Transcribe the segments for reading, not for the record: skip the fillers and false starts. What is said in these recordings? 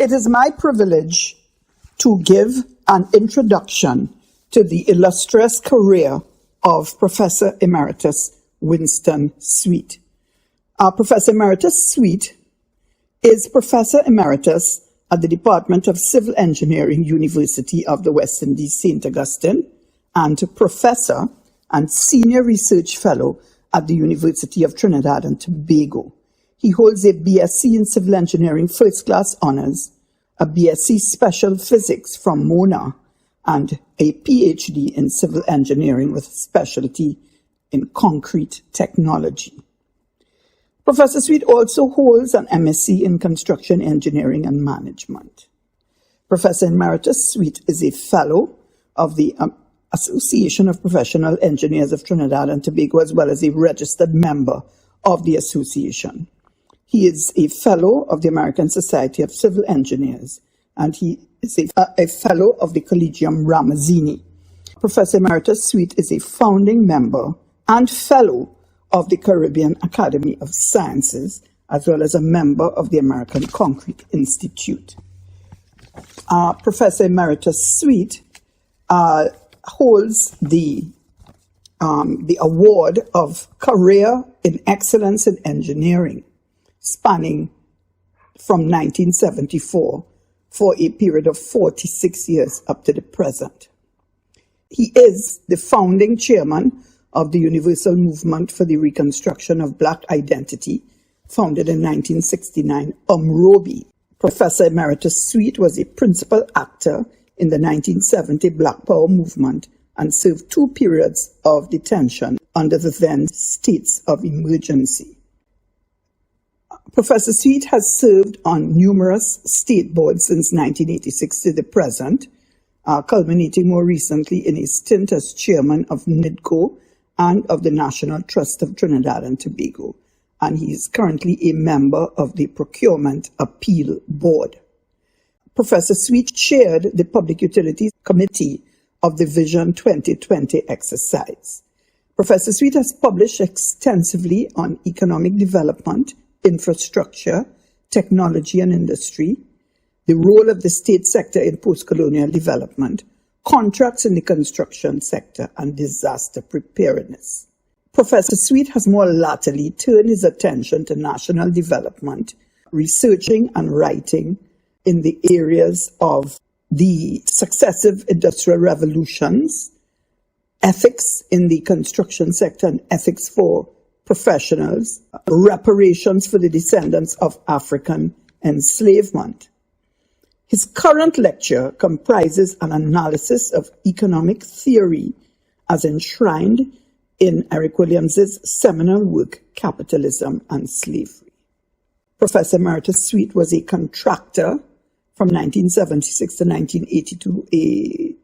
It is my privilege to give an introduction to the illustrious career of Professor Emeritus Winston Suite. Professor Emeritus Suite is Professor Emeritus at the Department of Civil Engineering, University of the West Indies, St. Augustine, and Professor and Senior Research Fellow at the University of Trinidad and Tobago. He holds a BSc in Civil Engineering First Class Honours, a BSc Special Physics from Mona, and a PhD in Civil Engineering with specialty in Concrete Technology. Professor Suite also holds an MSc in Construction Engineering and Management. Professor Emeritus Suite is a Fellow of the Association of Professional Engineers of Trinidad and Tobago, as well as a registered member of the association. He is a Fellow of the American Society of Civil Engineers, and he is a Fellow of the Collegium Ramazzini. Professor Emeritus Suite is a founding member and Fellow of the Caribbean Academy of Sciences, as well as a member of the American Concrete Institute. Professor Emeritus Suite holds the award of Career in Excellence in Engineering, spanning from 1974 for a period of 46 years up to the present. He is the founding chairman of the Universal Movement for the Reconstruction of Black Identity, founded in 1969, UMROBI. Professor Emeritus Suite was a principal actor in the 1970 Black Power movement and served 2 periods of detention under the then states of emergency. Professor Suite has served on numerous state boards since 1986 to the present, culminating more recently in a stint as chairman of NIDCO and of the National Trust of Trinidad and Tobago, and he is currently a member of the Procurement Appeal Board. Professor Suite chaired the Public Utilities Committee of the Vision 2020 exercise. Professor Suite has published extensively on economic development, infrastructure, technology and industry, the role of the state sector in post-colonial development, contracts in the construction sector, and disaster preparedness. Professor Suite has more latterly turned his attention to national development, researching and writing in the areas of the successive industrial revolutions, ethics in the construction sector and ethics for professionals, reparations for the descendants of African enslavement. His current lecture comprises an analysis of economic theory as enshrined in Eric Williams's seminal work, Capitalism and Slavery. Professor Emeritus Suite was a contractor from 1976 to 1982, a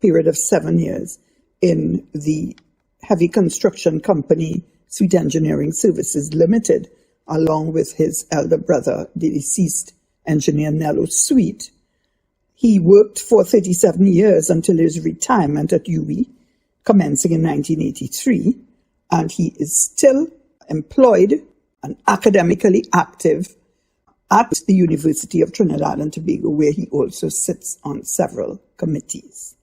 period of 7 years, in the heavy construction company Suite Engineering Services Limited, along with his elder brother, the deceased engineer Nello Suite. He worked for 37 years until his retirement at UWI, commencing in 1983, and he is still employed and academically active at the University of Trinidad and Tobago, where he also sits on several committees.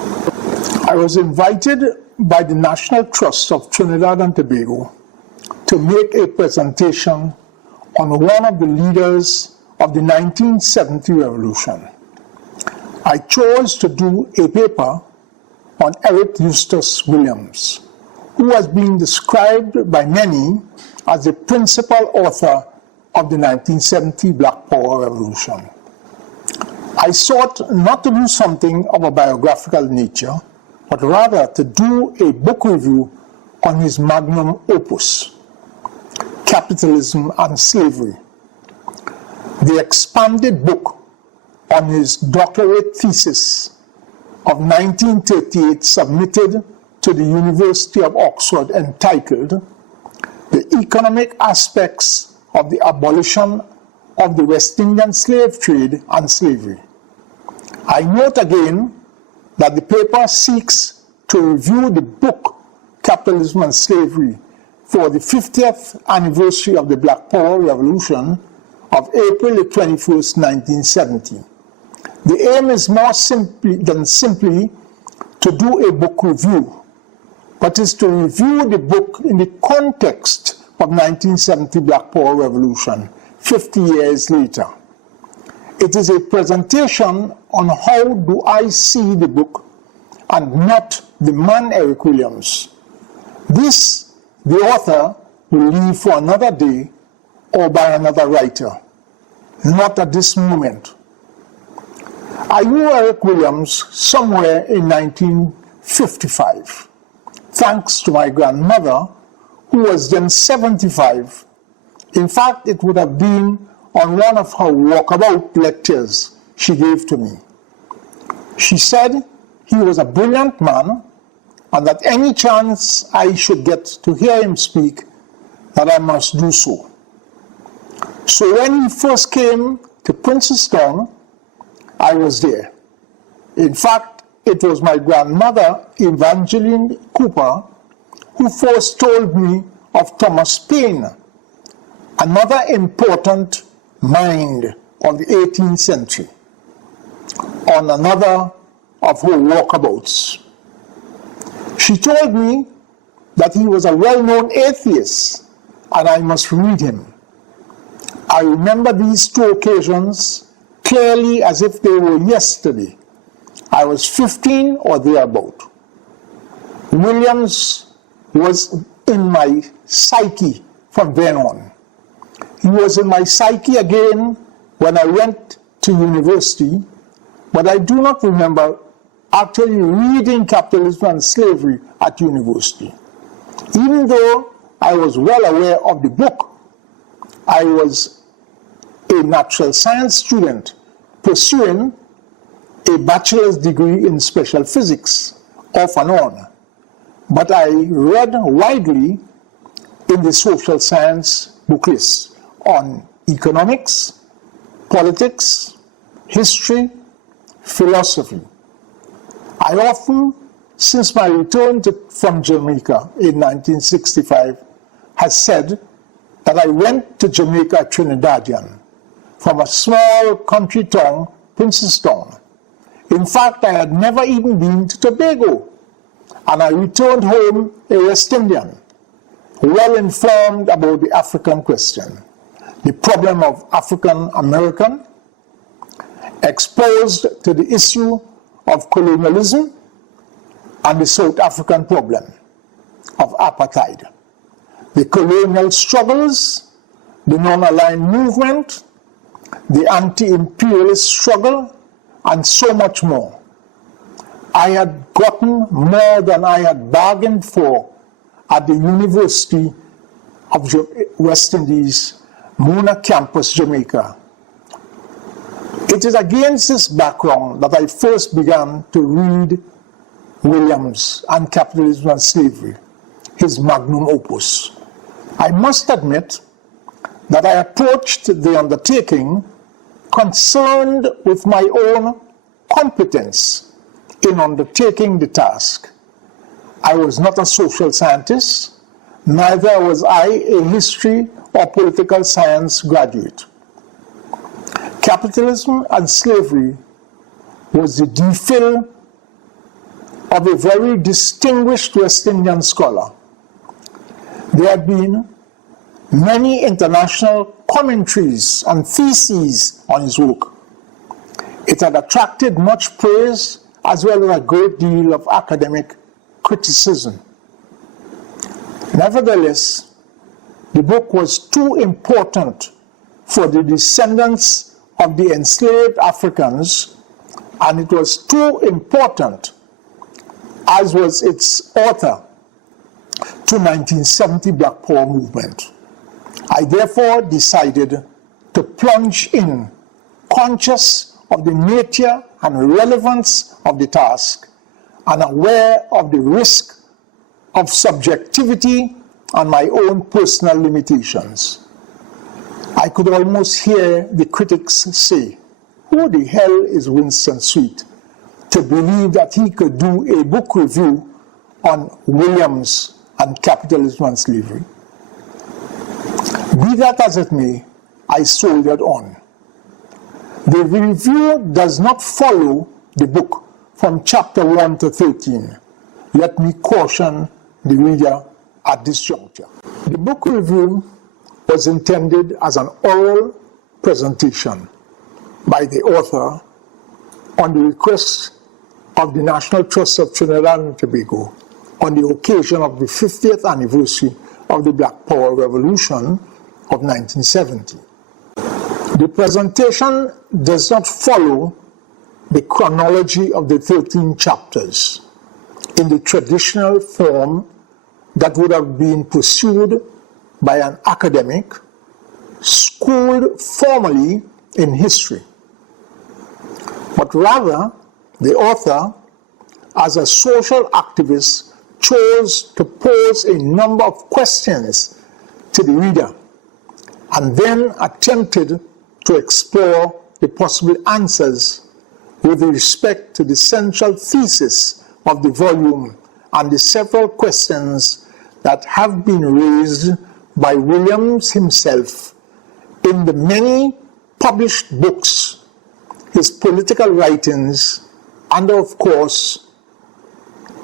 I was invited by the National Trust of Trinidad and Tobago to make a presentation on one of the leaders of the 1970 revolution. I chose to do a paper on Eric Eustace Williams, who has been described by many as the principal author of the 1970 Black Power Revolution. I sought not to do something of a biographical nature, but rather to do a book review on his magnum opus, Capitalism and Slavery, the expanded book on his doctorate thesis of 1938 submitted to the University of Oxford entitled The Economic Aspects of the Abolition of the West Indian Slave Trade and Slavery. I note again that the paper seeks to review the book Capitalism and Slavery for the 50th anniversary of the Black Power Revolution of April the 21st, 1970. The aim is more simply to do a book review, but is to review the book in the context of 1970 Black Power Revolution, 50 years later. It is a presentation on how do I see the book and not the man Eric Williams. This, the author will leave for another day or by another writer, not at this moment. I knew Eric Williams somewhere in 1955, thanks to my grandmother, who was then 75. In fact, it would have been on one of her walkabout lectures she gave to me. She said he was a brilliant man, and that any chance I should get to hear him speak, that I must do so. So when he first came to Princeton, I was there. In fact, it was my grandmother, Evangeline Cooper, who first told me of Thomas Paine, another important mind of the 18th century, on another of her walkabouts. She told me that he was a well-known atheist and I must read him. I remember these two occasions clearly as if they were yesterday. I was 15 or thereabout. Williams was in my psyche from then on. He was in my psyche again when I went to university, but I do not remember actually reading Capitalism and Slavery at university. Even though I was well aware of the book, I was a natural science student pursuing a bachelor's degree in special physics, off and on. But I read widely in the social science booklets on economics, politics, history, philosophy. I often, since my return from Jamaica in 1965, has said that I went to Jamaica Trinidadian from a small country town, Princeton. In fact, I had never even been to Tobago, and I returned home a West Indian, well informed about the African question, the problem of African American, exposed to the issue of colonialism and the South African problem of apartheid, the colonial struggles, the non-aligned movement, the anti-imperialist struggle, and so much more. I had gotten more than I had bargained for at the University of West Indies, Mona Campus, Jamaica. It is against this background that I first began to read Williams and Capitalism and Slavery, his magnum opus. I must admit that I approached the undertaking concerned with my own competence in undertaking the task. I was not a social scientist, neither was I a history or political science graduate. Capitalism and Slavery was the DPhil of a very distinguished West Indian scholar. There had been many international commentaries and theses on his work. It had attracted much praise as well as a great deal of academic criticism. Nevertheless, the book was too important for the descendants of the enslaved Africans, and it was too important, as was its author, to 1970 Black Power movement. I therefore decided to plunge in, conscious of the nature and relevance of the task, and aware of the risk of subjectivity and my own personal limitations. I could almost hear the critics say, "Who the hell is Winston Suite to believe that he could do a book review on Williams and Capitalism and Slavery?" Be that as it may, I soldiered on. The review does not follow the book from chapter 1 to 13. Let me caution the reader at this juncture. The book review was intended as an oral presentation by the author on the request of the National Trust of Trinidad and Tobago on the occasion of the 50th anniversary of the Black Power Revolution of 1970. The presentation does not follow the chronology of the 13 chapters in the traditional form that would have been pursued by an academic schooled formally in history, but rather the author, as a social activist, chose to pose a number of questions to the reader and then attempted to explore the possible answers with respect to the central thesis of the volume and the several questions that have been raised by Williams himself in the many published books, his political writings, and of course,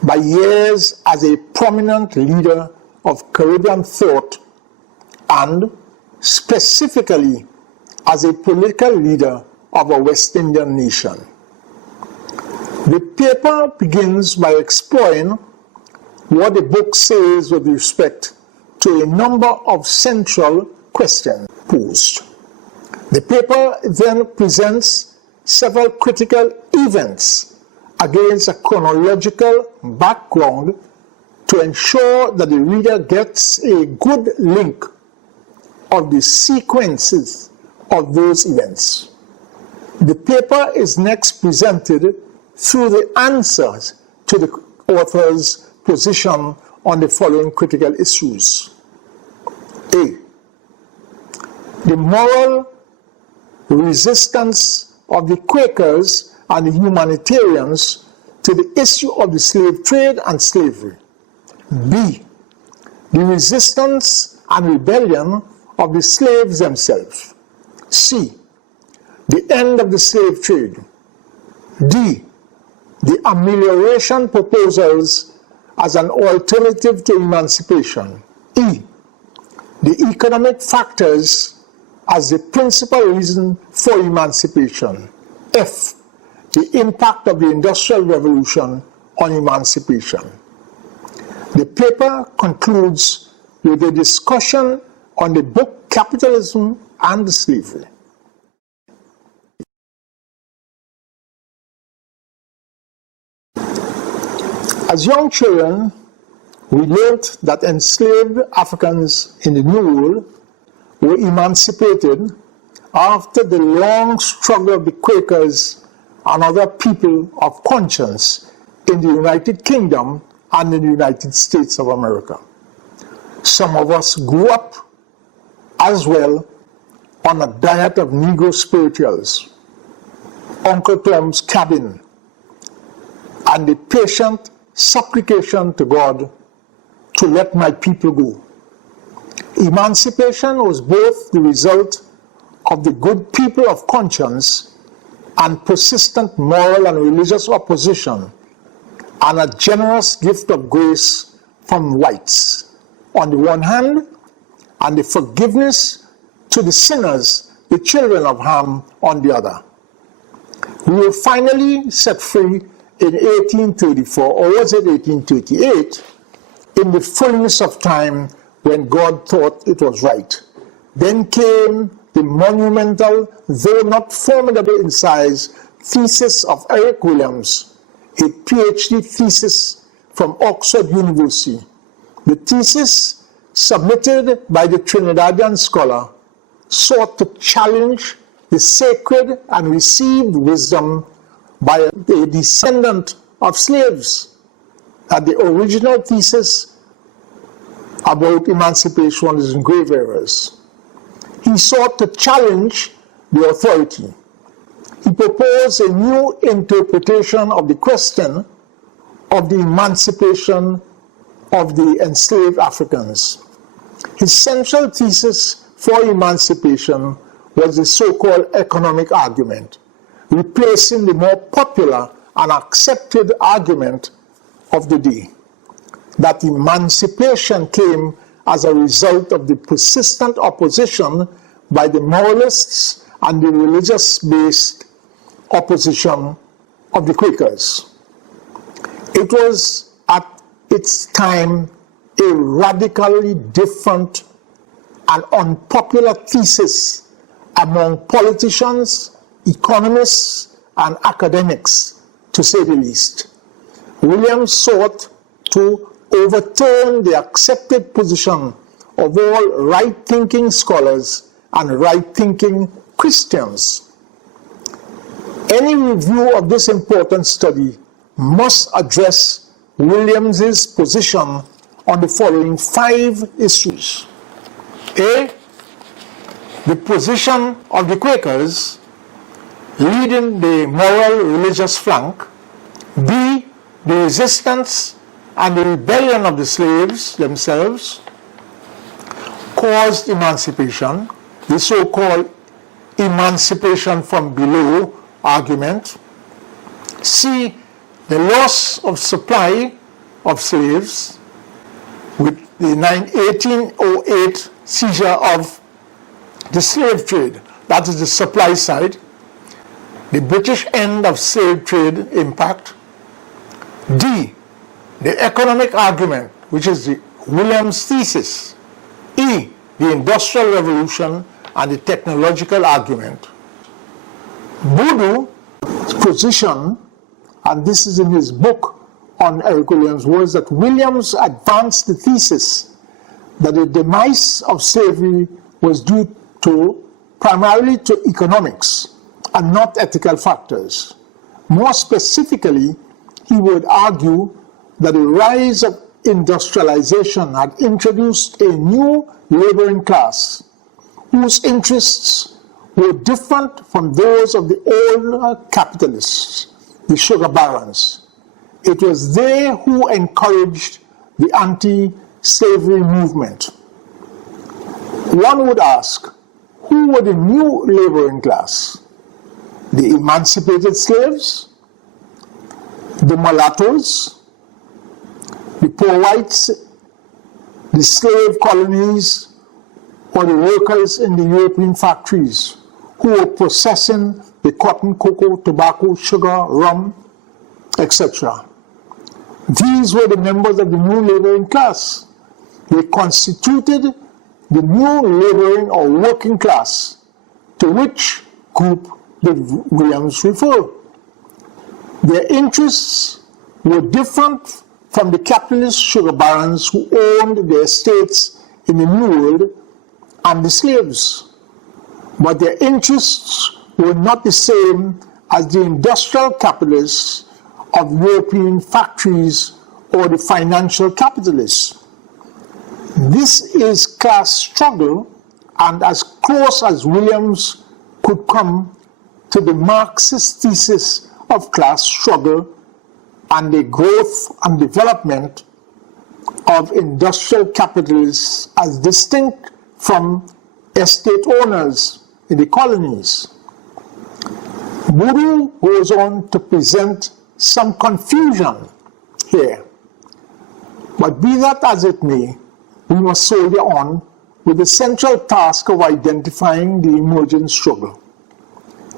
by years as a prominent leader of Caribbean thought and specifically as a political leader of a West Indian nation. The paper begins by exploring what the book says with respect to a number of central questions posed. The paper then presents several critical events against a chronological background to ensure that the reader gets a good link of the sequences of those events. The paper is next presented through the answers to the author's position on the following critical issues. A. The moral resistance of the Quakers and the humanitarians to the issue of the slave trade and slavery. B. The resistance and rebellion of the slaves themselves. C. The end of the slave trade. D. The amelioration proposals as an alternative to emancipation. E. The economic factors as the principal reason for emancipation. F. The impact of the Industrial Revolution on emancipation. The paper concludes with a discussion on the book Capitalism and Slavery. As young children, we learned that enslaved Africans in the New World were emancipated after the long struggle of the Quakers and other people of conscience in the United Kingdom and in the United States of America. Some of us grew up as well on a diet of Negro spirituals, Uncle Tom's Cabin, and the patient supplication to God to let my people go. Emancipation was both the result of the good people of conscience and persistent moral and religious opposition, and a generous gift of grace from whites on the one hand, and the forgiveness to the sinners, the children of Ham, on the other. We were finally set free in 1834, or was it 1838, in the fullness of time when God thought it was right. Then came the monumental, though not formidable in size, thesis of Eric Williams, a PhD thesis from Oxford University. The thesis, submitted by the Trinidadian scholar, sought to challenge the sacred and received wisdom by a descendant of slaves. And the original thesis about emancipation is in grave errors. He sought to challenge the authority. He proposed a new interpretation of the question of the emancipation of the enslaved Africans. His central thesis for emancipation was the so-called economic argument, replacing the more popular and accepted argument of the day, that emancipation came as a result of the persistent opposition by the moralists and the religious-based opposition of the Quakers. It was at its time a radically different and unpopular thesis among politicians, economists, and academics, to say the least. Williams sought to overturn the accepted position of all right-thinking scholars and right-thinking Christians. Any review of this important study must address Williams's position on the following 5 issues. A, the position of the Quakers leading the moral religious flank. B, the resistance and the rebellion of the slaves themselves caused emancipation, the so-called emancipation from below argument. C, the loss of supply of slaves with the 1808 seizure of the slave trade, that is the supply side, the British end of slave trade impact. D, the economic argument, which is the Williams thesis. E, the industrial revolution and the technological argument. Boodoo's position, and this is in his book on Eric Williams, was that Williams advanced the thesis that the demise of slavery was due primarily to economics and not ethical factors. More specifically, he would argue that the rise of industrialization had introduced a new laboring class whose interests were different from those of the older capitalists, the sugar barons. It was they who encouraged the anti-slavery movement. One would ask, who were the new laboring class? The emancipated slaves? The mulattoes? The poor whites? The slave colonies? Or the workers in the European factories who were processing the cotton, cocoa, tobacco, sugar, rum, etc. These were the members of the new laboring class. They constituted the new laboring or working class, to which group did Williams refer. Their interests were different from the capitalist sugar barons who owned their estates in the New World and the slaves. But their interests were not the same as the industrial capitalists of European factories or the financial capitalists. This is class struggle, and as close as Williams could come to the Marxist thesis of class struggle and the growth and development of industrial capitalists as distinct from estate owners in the colonies. Boodoo goes on to present some confusion here. But be that as it may, we must soldier on with the central task of identifying the emerging struggle.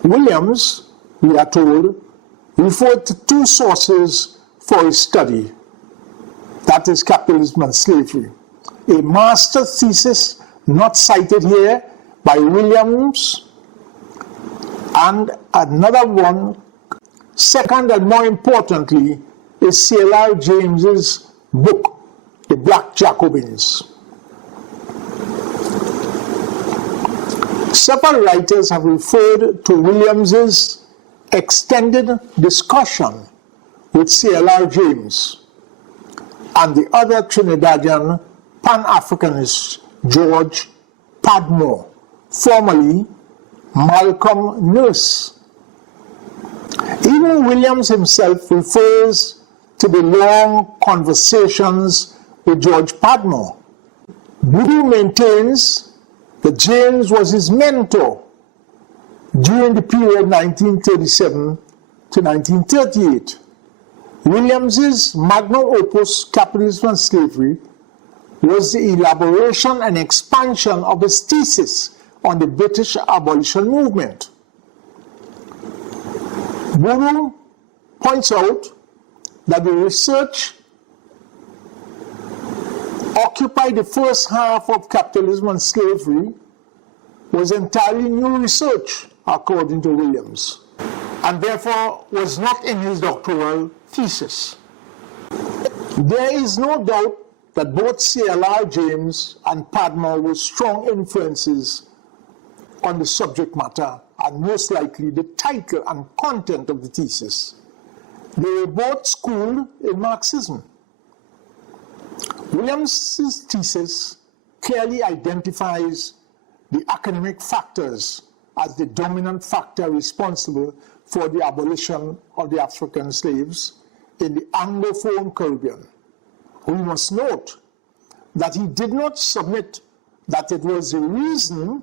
Williams, we are told, referred to 2 sources for his study, that is Capitalism and Slavery. A master thesis not cited here by Williams, and another one, second and more importantly, is C.L.R. James's book, The Black Jacobins. Several writers have referred to Williams's extended discussion with C.L.R. James and the other Trinidadian Pan-Africanist George Padmore, formerly Malcolm Nurse. Even Williams himself refers to the long conversations with George Padmore. Boodoo maintains that James was his mentor during the period 1937 to 1938. Williams's magnum opus, Capitalism and Slavery, was the elaboration and expansion of his thesis on the British abolition movement. Buru points out that the research occupied the first half of Capitalism and Slavery was entirely new research, according to Williams, and therefore was not in his doctoral thesis. There is no doubt that both C.L.R. James and Padmore were strong influences on the subject matter and most likely the title and content of the thesis. They were both schooled in Marxism. Williams's thesis clearly identifies the economic factors as the dominant factor responsible for the abolition of the African slaves in the Anglophone Caribbean. We must note that he did not submit that it was the reason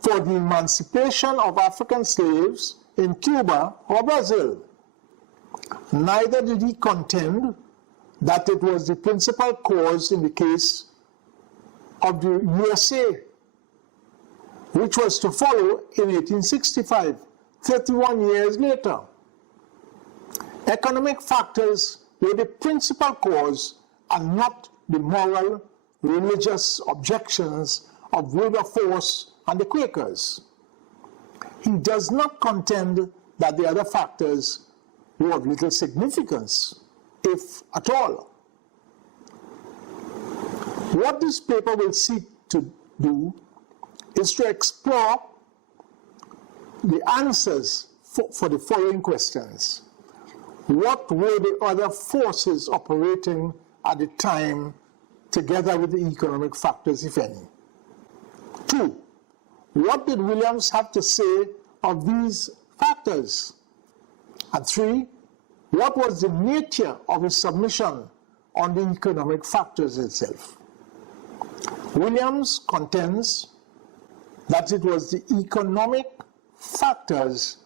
for the emancipation of African slaves in Cuba or Brazil. Neither did he contend that it was the principal cause in the case of the USA, which was to follow in 1865, 31 years later. Economic factors were the principal cause and not the moral, religious objections of Wilberforce and the Quakers. He does not contend that the other factors were of little significance, if at all. What this paper will seek to do is to explore the answers for the following questions. What were the other forces operating at the time together with the economic factors, if any? 2, what did Williams have to say of these factors? And 3, what was the nature of his submission on the economic factors itself? Williams contends that it was the economic factors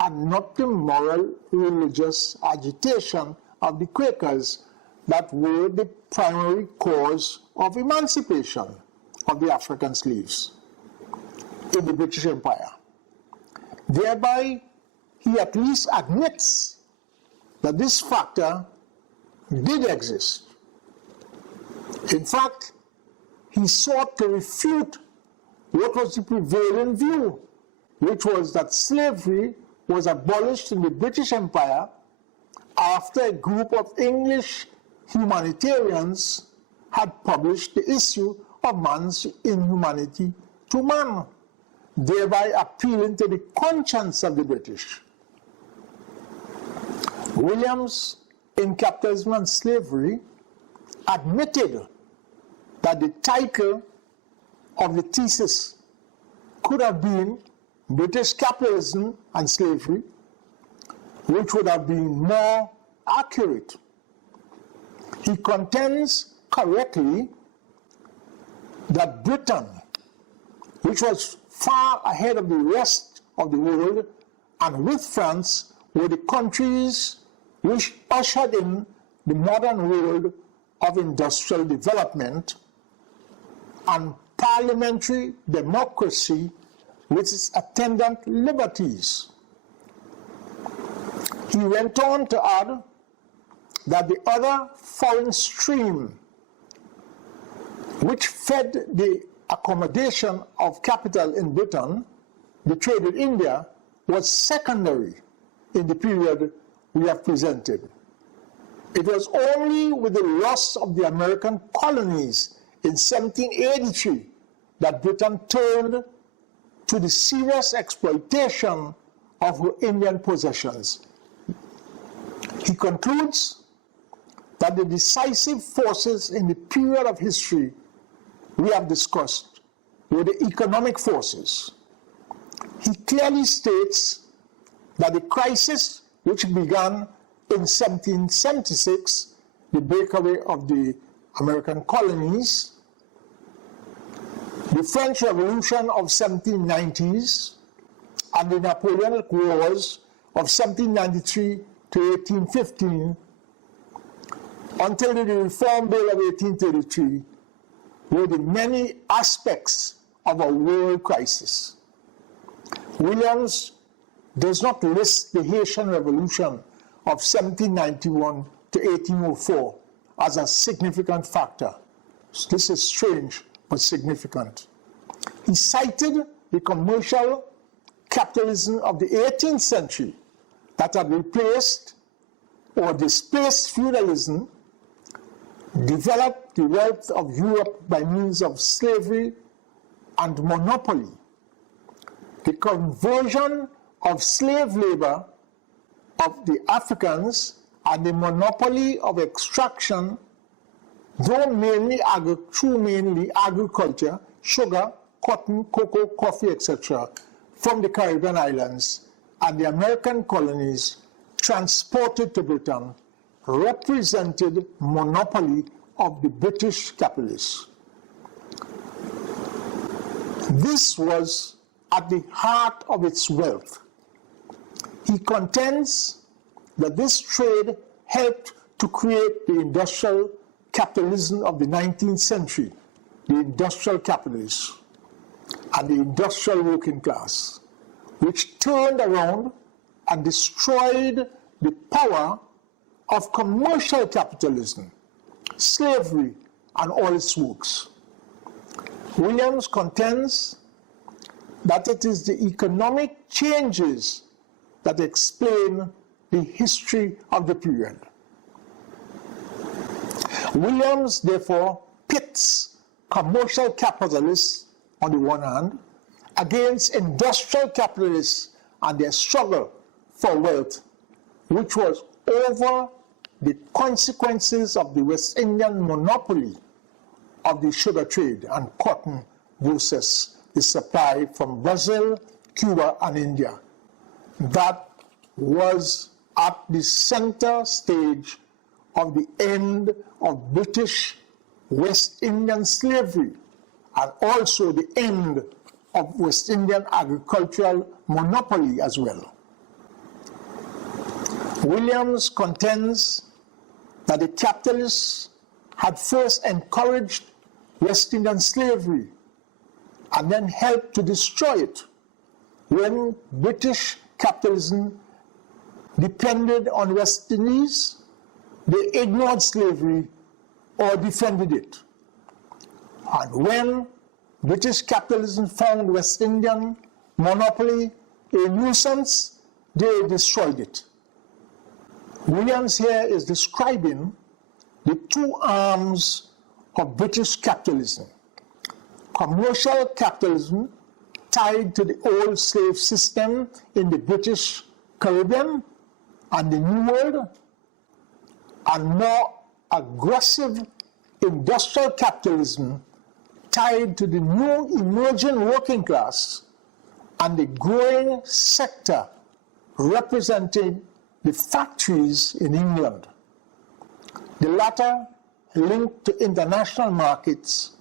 and not the moral religious agitation of the Quakers that were the primary cause of emancipation of the African slaves in the British Empire. Thereby, he at least admits that this factor did exist. In fact, he sought to refute what was the prevailing view, which was that slavery was abolished in the British Empire after a group of English humanitarians had published the issue of man's inhumanity to man, thereby appealing to the conscience of the British. Williams, in Capitalism and Slavery, admitted that the title of the thesis could have been British Capitalism and Slavery, which would have been more accurate. He contends correctly that Britain, which was far ahead of the rest of the world, and with France, were the countries which ushered in the modern world of industrial development and parliamentary democracy with its attendant liberties. He went on to add that the other foreign stream which fed the accommodation of capital in Britain, the trade with India, was secondary in the period we have presented. It was only with the loss of the American colonies in 1783 that Britain turned to the serious exploitation of her Indian possessions. He concludes that the decisive forces in the period of history we have discussed were the economic forces. He clearly states that the crisis which began in 1776, the breakaway of the American colonies, the French Revolution of 1790s, and the Napoleonic Wars of 1793 to 1815 until the Reform Bill of 1833 were the many aspects of a world crisis. Williams does not list the Haitian Revolution of 1791 to 1804 as a significant factor. This is strange but significant. He cited the commercial capitalism of the 18th century that had replaced or displaced feudalism, developed the wealth of Europe by means of slavery and monopoly. The conversion of slave labor of the Africans and the monopoly of extraction, through mainly agriculture, sugar, cotton, cocoa, coffee, etc., from the Caribbean islands and the American colonies transported to Britain, represented monopoly of the British capitalists. This was at the heart of its wealth. He contends that this trade helped to create the industrial capitalism of the 19th century, the industrial capitalists and the industrial working class, which turned around and destroyed the power of commercial capitalism, slavery, and all its works. Williams contends that it is the economic changes that explain the history of the period. Williams, therefore, pits commercial capitalists on the one hand against industrial capitalists and their struggle for wealth, which was over the consequences of the West Indian monopoly of the sugar trade and cotton versus the supply from Brazil, Cuba, and India. That was at the center stage of the end of British West Indian slavery and also the end of West Indian agricultural monopoly as well. Williams contends that the capitalists had first encouraged West Indian slavery and then helped to destroy it when British capitalism depended on West Indies. They ignored slavery or defended it. And when British capitalism found West Indian monopoly a nuisance, they destroyed it. Williams here is describing the two arms of British capitalism. Commercial capitalism tied to the old slave system in the British Caribbean and the New World, and more aggressive industrial capitalism tied to the new emerging working class and the growing sector representing the factories in England. The latter, linked to international markets,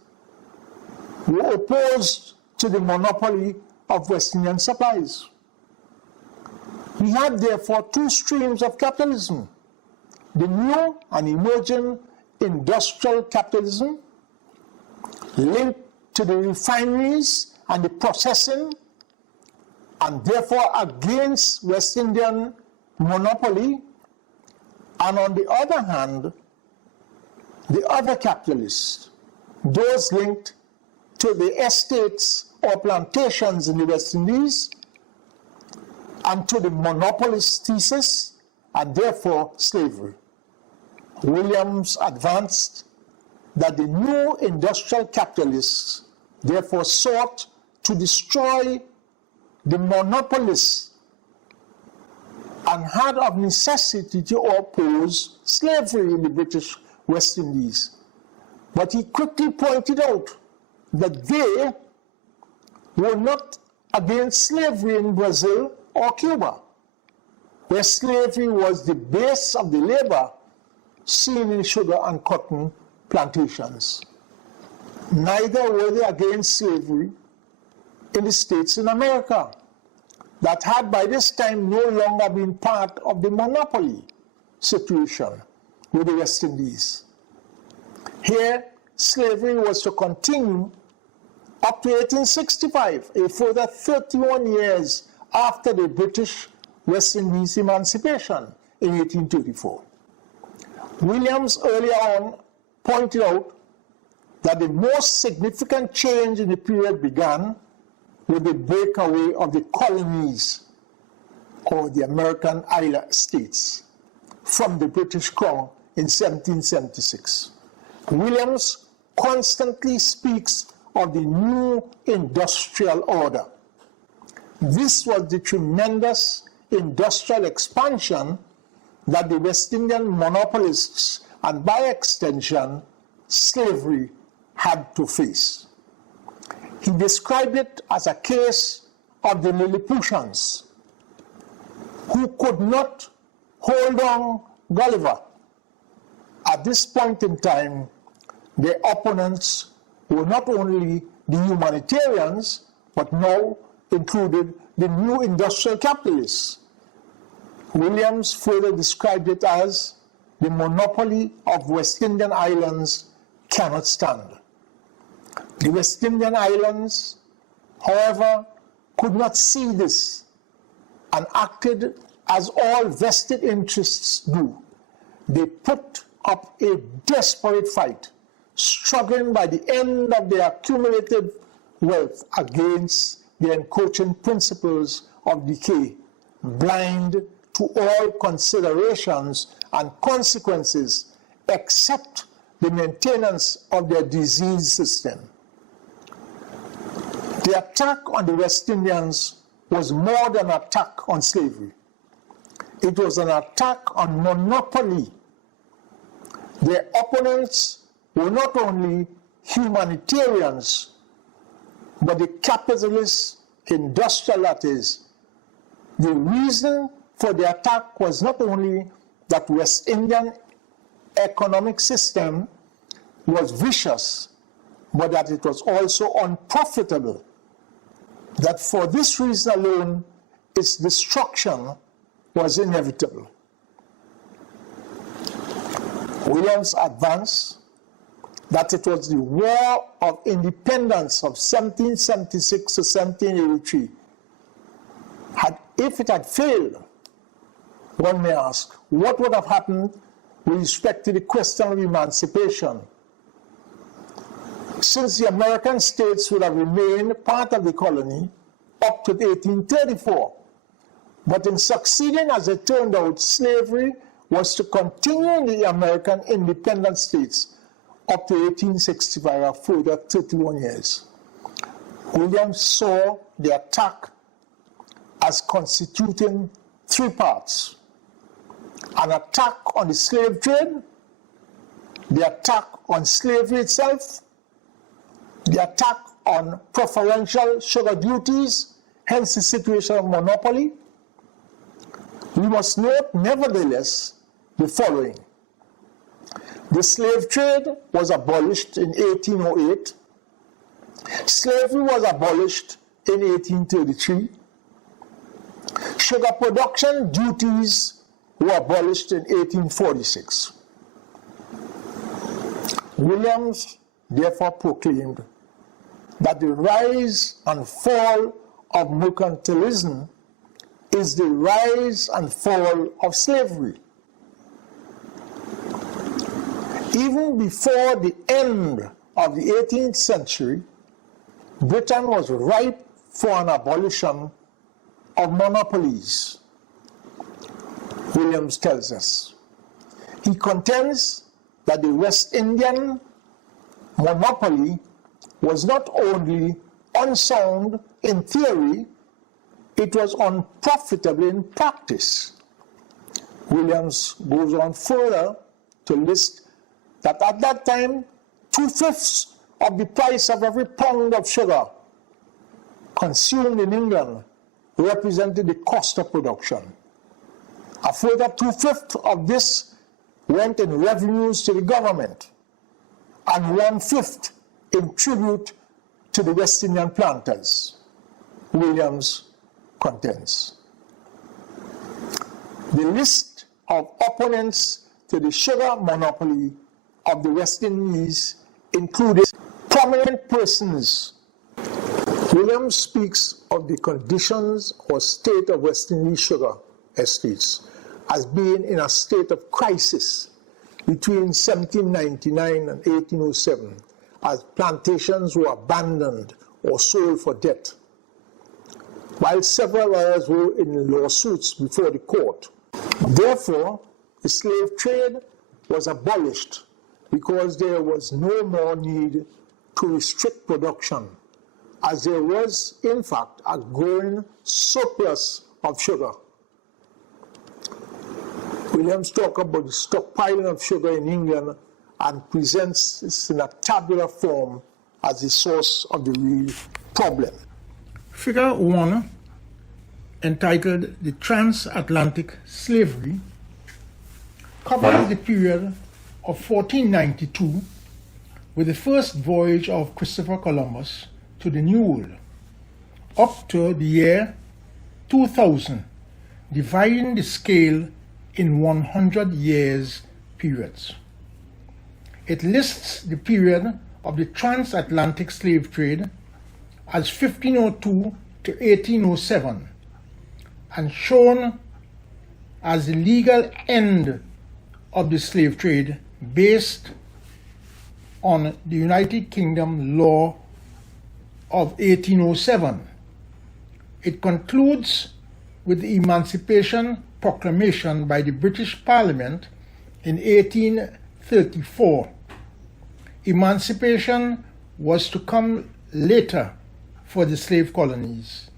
were opposed to the monopoly of West Indian supplies. We had therefore two streams of capitalism: the new and emerging industrial capitalism, linked to the refineries and the processing, and therefore against West Indian monopoly, and on the other hand, the other capitalists, those linked to the estates or plantations in the West Indies and to the monopolist thesis, and therefore slavery. Williams advanced that the new industrial capitalists therefore sought to destroy the monopolists and had of necessity to oppose slavery in the British West Indies. But he quickly pointed out that they were not against slavery in Brazil or Cuba, where slavery was the base of the labor seen in sugar and cotton plantations. Neither were they against slavery in the States in America, that had by this time no longer been part of the monopoly situation with the West Indies. Here, slavery was to continue up to 1865, a further 31 years after the British West Indies emancipation in 1834. Williams earlier on pointed out that the most significant change in the period began with the breakaway of the colonies, or the American island states, from the British Crown in 1776. Williams constantly speaks of the new industrial order. This was the tremendous industrial expansion that the West Indian monopolists, and by extension, slavery, had to face. He described it as a case of the Lilliputians, who could not hold on Gulliver. At this point in time, their opponents were not only the humanitarians, but now included the new industrial capitalists. Williams further described it as the monopoly of West Indian islands cannot stand. The West Indian islands, however, could not see this and acted as all vested interests do. They put up a desperate fight, struggling by the end of their accumulated wealth against the encroaching principles of decay, blind to all considerations and consequences except the maintenance of their diseased system. The attack on the West Indians was more than an attack on slavery. It was an attack on monopoly. Their opponents were not only humanitarians, but the capitalist industrialists. The reason for the attack was not only that West Indian economic system was vicious, but that it was also unprofitable. That for this reason alone, its destruction was inevitable. Williams advanced that it was the War of Independence of 1776 to 1783. If it had failed, one may ask, what would have happened with respect to the question of emancipation? Since the American states would have remained part of the colony up to 1834. But in succeeding, as it turned out, slavery was to continue in the American independent states up to 1865, a further 31 years. Williams saw the attack as constituting three parts: an attack on the slave trade, the attack on slavery itself, the attack on preferential sugar duties, hence the situation of monopoly. We must note, nevertheless, the following. The slave trade was abolished in 1808. Slavery was abolished in 1833. Sugar production duties were abolished in 1846. Williams therefore proclaimed that the rise and fall of mercantilism is the rise and fall of slavery. Even before the end of the 18th century, Britain was ripe for an abolition of monopolies, Williams tells us. He contends that the West Indian monopoly was not only unsound in theory, it was unprofitable in practice. Williams goes on further to list that at that time, 2/5 of the price of every pound of sugar consumed in England represented the cost of production. A further 2/5 of this went in revenues to the government, and 1/5 in tribute to the West Indian planters. Williams contents. The list of opponents to the sugar monopoly of the West Indies included prominent persons. Williams speaks of the conditions or state of West Indies sugar estates as being in a state of crisis between 1799 and 1807, as plantations were abandoned or sold for debt, while several others were in lawsuits before the court. Therefore, the slave trade was abolished because there was no more need to restrict production, as there was, in fact, a growing surplus of sugar. Williams talks about the stockpiling of sugar in England and presents this in a tabular form as the source of the real problem. Figure 1, entitled The Transatlantic Slavery, covers the period of 1492 with the first voyage of Christopher Columbus to the New World, up to the year 2000, dividing the scale in 100 years periods. It lists the period of the transatlantic slave trade as 1502 to 1807 and shown as the legal end of the slave trade based on the United Kingdom law of 1807. It concludes with the Emancipation Proclamation by the British Parliament in 1834. Emancipation was to come later for the slave colonies.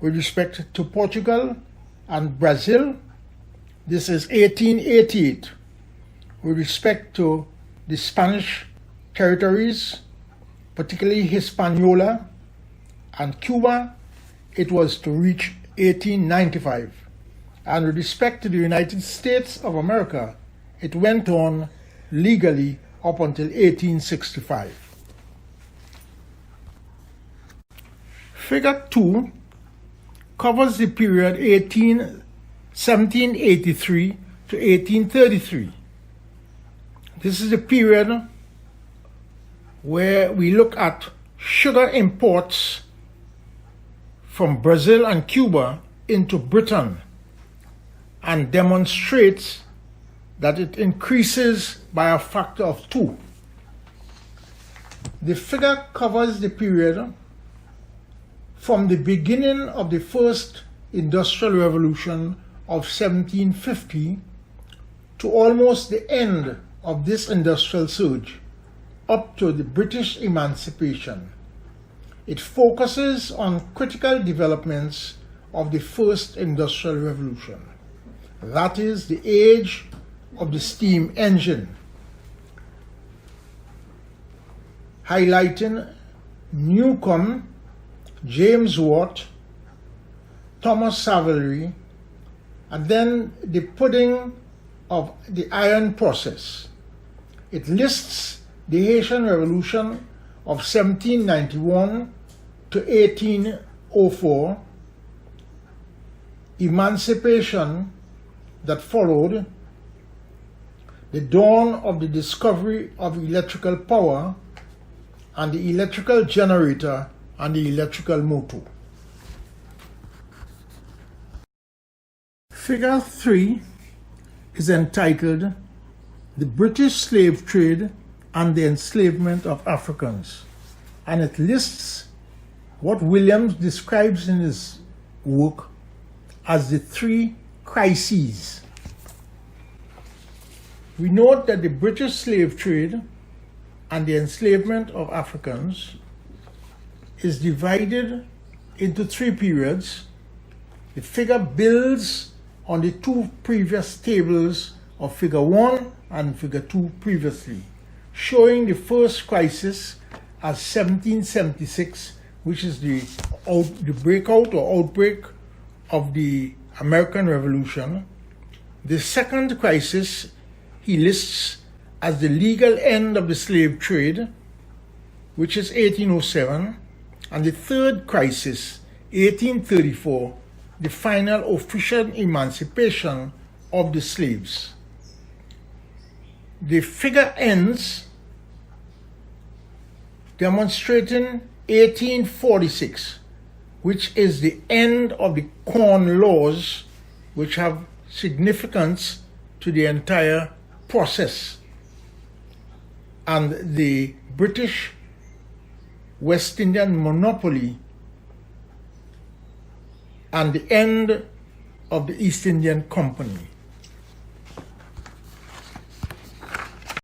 With respect to Portugal and Brazil, this is 1888. With respect to the Spanish territories, particularly Hispaniola and Cuba, it was to reach 1895. And with respect to the United States of America, it went on legally up until 1865. Figure 2 covers the period 1783 to 1833. This is the period where we look at sugar imports from Brazil and Cuba into Britain and demonstrates that it increases by a factor of 2. The figure covers the period from the beginning of the first industrial revolution of 1750 to almost the end of this industrial surge, up to the British emancipation. It focuses on critical developments of the first industrial revolution. That is the age of the steam engine, highlighting Newcomb, James Watt, Thomas Savelry, and then the pudding of the iron process. It lists the Haitian Revolution of 1791 to 1804, emancipation that followed, the dawn of the discovery of electrical power, and the electrical generator and the electrical motor. Figure 3 is entitled The British Slave Trade and the Enslavement of Africans, and it lists what Williams describes in his work as the 3 crises. We note that the British slave trade and the enslavement of Africans is divided into 3 periods. The figure builds on the 2 previous tables of figure 1 and figure 2 previously, showing the first crisis as 1776, which is the breakout or outbreak of the American Revolution. The second crisis he lists as the legal end of the slave trade, which is 1807, and the third crisis, 1834, the final official emancipation of the slaves. The figure ends demonstrating 1846, which is the end of the Corn Laws, which have significance to the entire process, and the British West Indian monopoly and the end of the East Indian Company.